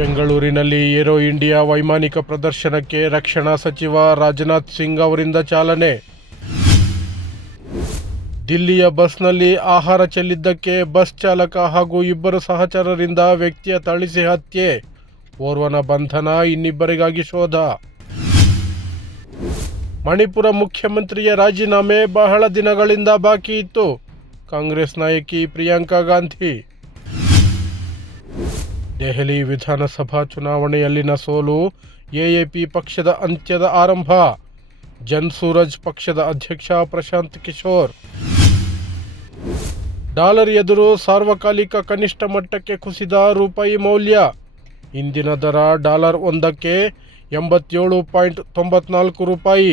ಬೆಂಗಳೂರಿನಲ್ಲಿ aero India ವೈಮಾನಿಕ ಪ್ರದರ್ಶನಕ್ಕೆ ರಕ್ಷಣಾ ಸಚಿವ ರಾಜನಾಥ್ ಸಿಂಗ್ ಅವರಿಂದ ಚಾಲನೆ. ದಿಲ್ಲಿಯ ಬಸ್ನಲ್ಲಿ ಆಹಾರ ಚೆಲ್ಲಿದ್ದಕ್ಕೆ ಬಸ್ ಚಾಲಕ ಹಾಗೂ ಇಬ್ಬರು ಸಹಚರರಿಂದ ವ್ಯಕ್ತಿಯ ಥಳಿಸಿ ಹತ್ಯೆ. ಓರ್ವನ ಬಂಧನ, ಇನ್ನಿಬ್ಬರಿಗಾಗಿ ಶೋಧ. ಮಣಿಪುರ ಮುಖ್ಯಮಂತ್ರಿಯ ರಾಜೀನಾಮೆ ಬಹಳ ದಿನಗಳಿಂದ ಬಾಕಿ ಇತ್ತು. ಕಾಂಗ್ರೆಸ್ ನಾಯಕಿ ಪ್ರಿಯಾಂಕಾ ಗಾಂಧಿ ದೆಹಲಿ ವಿಧಾನಸಭಾ ಚುನಾವಣೆಯಲ್ಲಿನ ಸೋಲು ಎಎಪಿ ಪಕ್ಷದ ಅಂತ್ಯದ ಆರಂಭ. ಜನ್ಸೂರಜ್ ಪಕ್ಷದ ಅಧ್ಯಕ್ಷ ಪ್ರಶಾಂತ್ ಕಿಶೋರ್. ಡಾಲರ್ ಎದುರು ಸಾರ್ವಕಾಲಿಕ ಕನಿಷ್ಠ ಮಟ್ಟಕ್ಕೆ ಕುಸಿದ ರೂಪಾಯಿ ಮೌಲ್ಯ. ಇಂದಿನ ದರ ಡಾಲರ್ ಒಂದಕ್ಕೆ ಎಂಬತ್ತೇಳು ಪಾಯಿಂಟ್ ತೊಂಬತ್ನಾಲ್ಕು ರೂಪಾಯಿ.